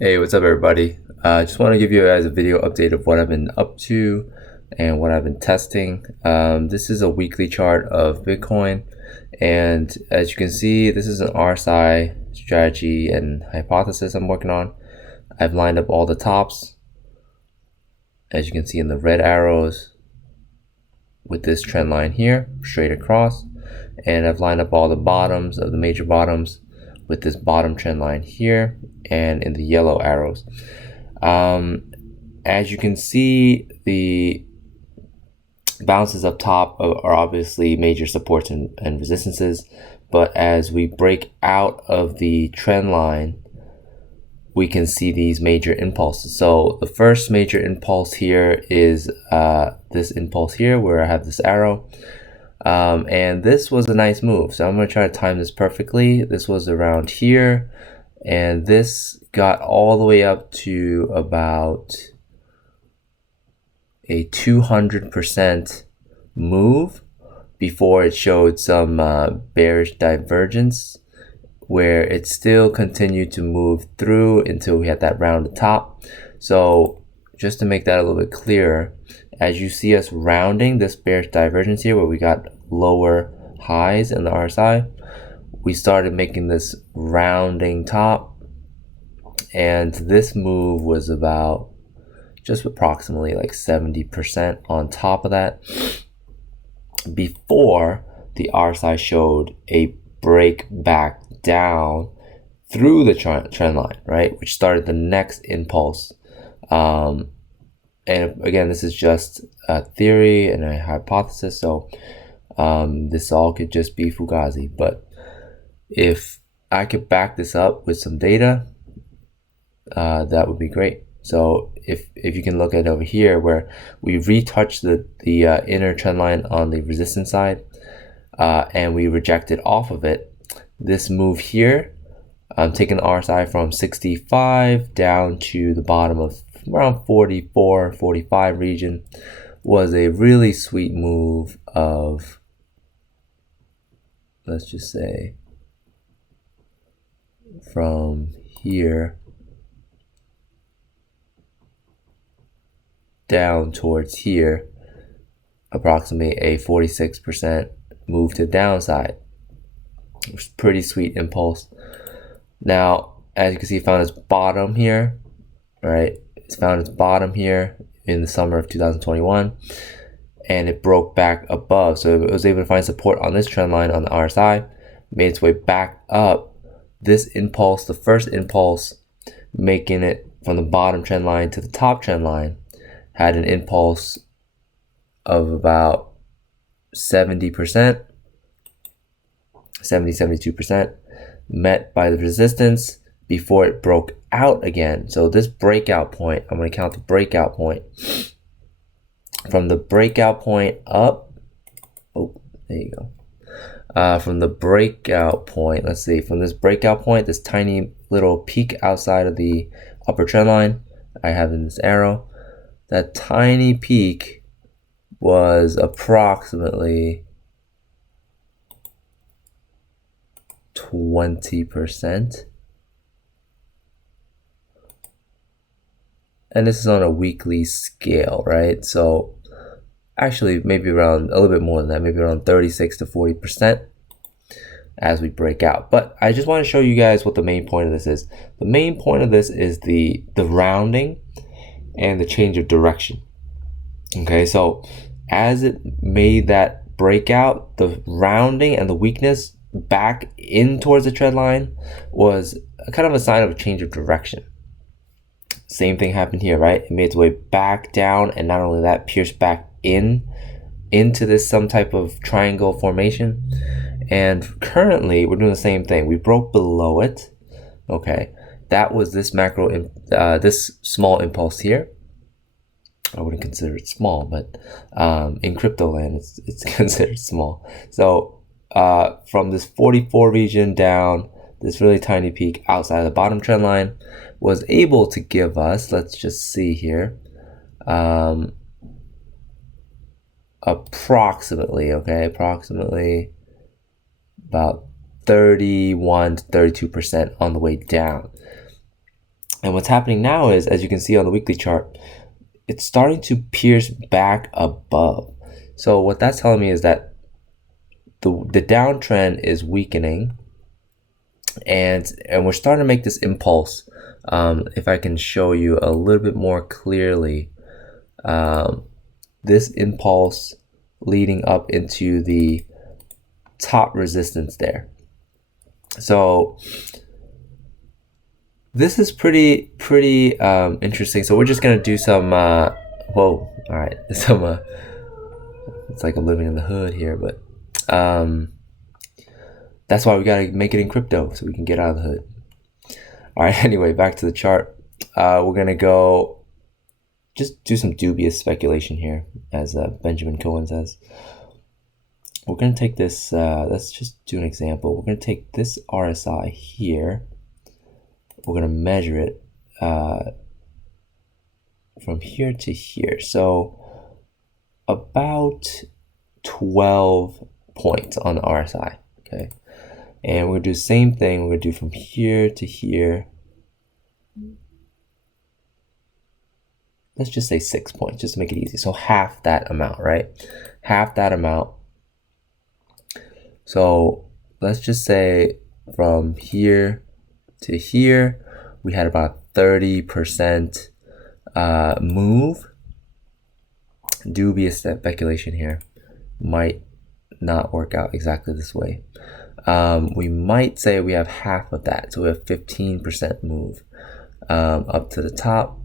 Hey, what's up, everybody? Just want to give you guys a video update of what I've been up to and what I've been testing. This is a weekly chart of Bitcoin, and as you can see, this is an RSI strategy and hypothesis I'm working on. I've lined up all the tops, as you can see in the red arrows, with this trend line here, straight across, and I've lined up all the bottoms of the major bottoms with this bottom trend line here and in the yellow arrows. As you can see, the bounces up top are obviously major supports and resistances, but as we break out of the trend line, we can see these major impulses. So the first major impulse here is this impulse here where I have this arrow. And this was a nice move. So I'm going to try to time this perfectly. This was around here, and this got all the way up to about a 200% move before it showed some bearish divergence, where it still continued to move through until we had that rounded top. So just to make that a little bit clearer, as you see us rounding this bearish divergence here where we got lower highs in the RSI, we started making this rounding top, and this move was about just approximately like 70% on top of that before the RSI showed a break back down through the trend line, right, which started the next impulse. And again, this is just a theory and a hypothesis, so this all could just be fugazi. But if I could back this up with some data, that would be great. So if you can look at over here where we retouched the inner trend line on the resistance side, and we rejected off of it, this move here, I'm taking the RSI from 65 down to the bottom of around 44, 45 region, was a really sweet move of, let's just say, from here down towards here, approximately a 46% move to the downside, which is pretty sweet impulse. Now, as you can see, it found its bottom here, right? It's found its bottom here in the summer of 2021, and it broke back above. So it was able to find support on this trend line on the RSI, made its way back up. This impulse, the first impulse, making it from the bottom trend line to the top trend line, had an impulse of about 70%, 72%, met by the resistance before it broke out again. So this breakout point, I'm going to count the breakout point. From the breakout point up, oh, there you go. From the breakout point, let's see, from this breakout point, this tiny little peak outside of the upper trend line I have in this arrow, that tiny peak was approximately 20%. And this is on a weekly scale, right? So actually maybe around a little bit more than that, maybe around 36 to 40% as we break out. But I just want to show you guys what the main point of this is. The main point of this is the rounding and the change of direction. Okay, so as it made that breakout, the rounding and the weakness back in towards the trend line was kind of a sign of a change of direction. Same thing happened here, right? It made its way back down, and not only that, pierced back into this some type of triangle formation. And currently we're doing the same thing. We broke below it. Okay, that was this macro this small impulse here. I wouldn't consider it small, but in crypto land it's considered small. So from this 44 region down, this really tiny peak outside of the bottom trend line was able to give us, let's just see here, approximately about 31 to 32% on the way down. And what's happening now is, as you can see on the weekly chart, it's starting to pierce back above. So what that's telling me is that the downtrend is weakening, and we're starting to make this impulse. If I can show you a little bit more clearly, this impulse leading up into the top resistance there. So this is pretty interesting. So we're just gonna do some whoa, all right, some it's like I'm living in the hood here, but that's why we gotta make it in crypto so we can get out of the hood. All right, anyway, back to the chart. We're gonna go just do some dubious speculation here, as Benjamin Cohen says. We're gonna take this, let's just do an example. We're gonna take this RSI here. We're gonna measure it from here to here. So about 12 points on the RSI, okay? And we're gonna do the same thing. We're gonna do from here to here. Let's just say 6 points, just to make it easy. So half that amount, right? Half that amount. So let's just say from here to here, we had about 30% move. Dubious speculation here. Might not work out exactly this way. We might say we have half of that. So we have 15% move up to the top.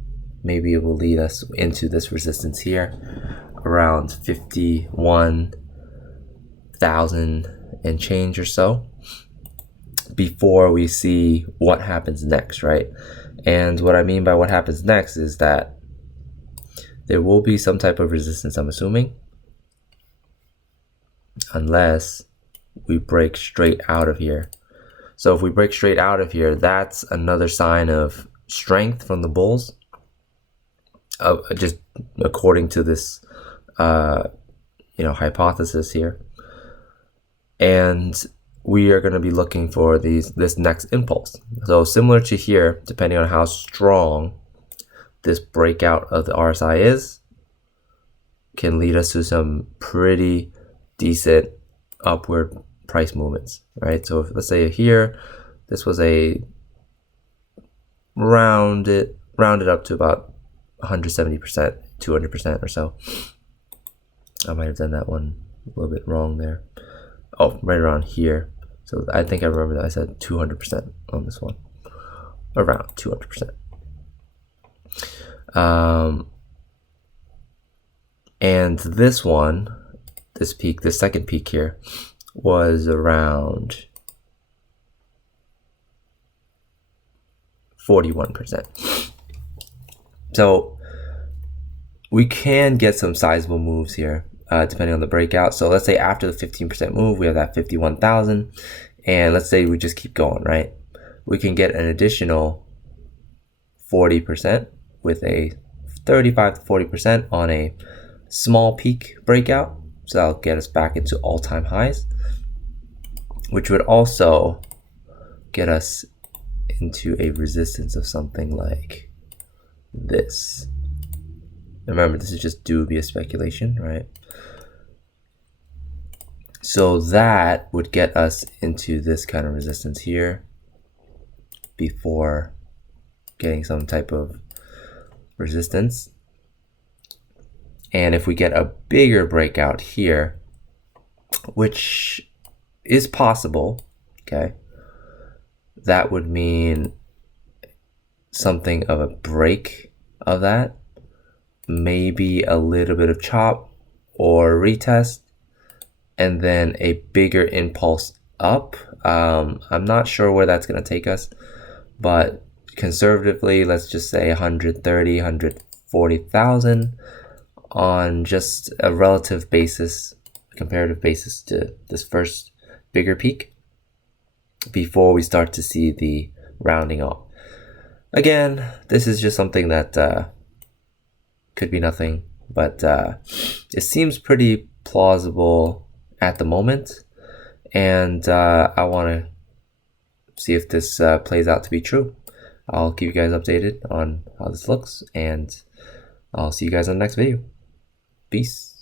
Maybe it will lead us into this resistance here around 51,000 and change or so before we see what happens next, right? And what I mean by what happens next is that there will be some type of resistance, I'm assuming, unless we break straight out of here. So if we break straight out of here, that's another sign of strength from the bulls, just according to this hypothesis here. And we are going to be looking for this next impulse. So similar to here, depending on how strong this breakout of the RSI is, can lead us to some pretty decent upward price movements, right? So if, let's say here, this was a rounded up to about 170%, 200% or so. I might have done that one a little bit wrong there. Oh, right around here. So I think I remember that I said 200% on this one. Around 200%. And this one, this peak, this second peak here, was around 41%. So we can get some sizable moves here, depending on the breakout. So let's say after the 15% move, we have that 51,000, and let's say we just keep going, right? We can get an additional 40% with a 35 to 40% on a small peak breakout. So that'll get us back into all-time highs, which would also get us into a resistance of something like this. Remember, this is just dubious speculation, right? So that would get us into this kind of resistance here before getting some type of resistance. And if we get a bigger breakout here, which is possible, okay, that would mean something of a break of that, maybe a little bit of chop or retest, and then a bigger impulse up. I'm not sure where that's going to take us, but conservatively, let's just say 130, 140,000 on just a relative basis, comparative basis to this first bigger peak before we start to see the rounding off. Again, this is just something that could be nothing, but it seems pretty plausible at the moment, and I want to see if this plays out to be true. I'll keep you guys updated on how this looks, and I'll see you guys on the next video. Peace.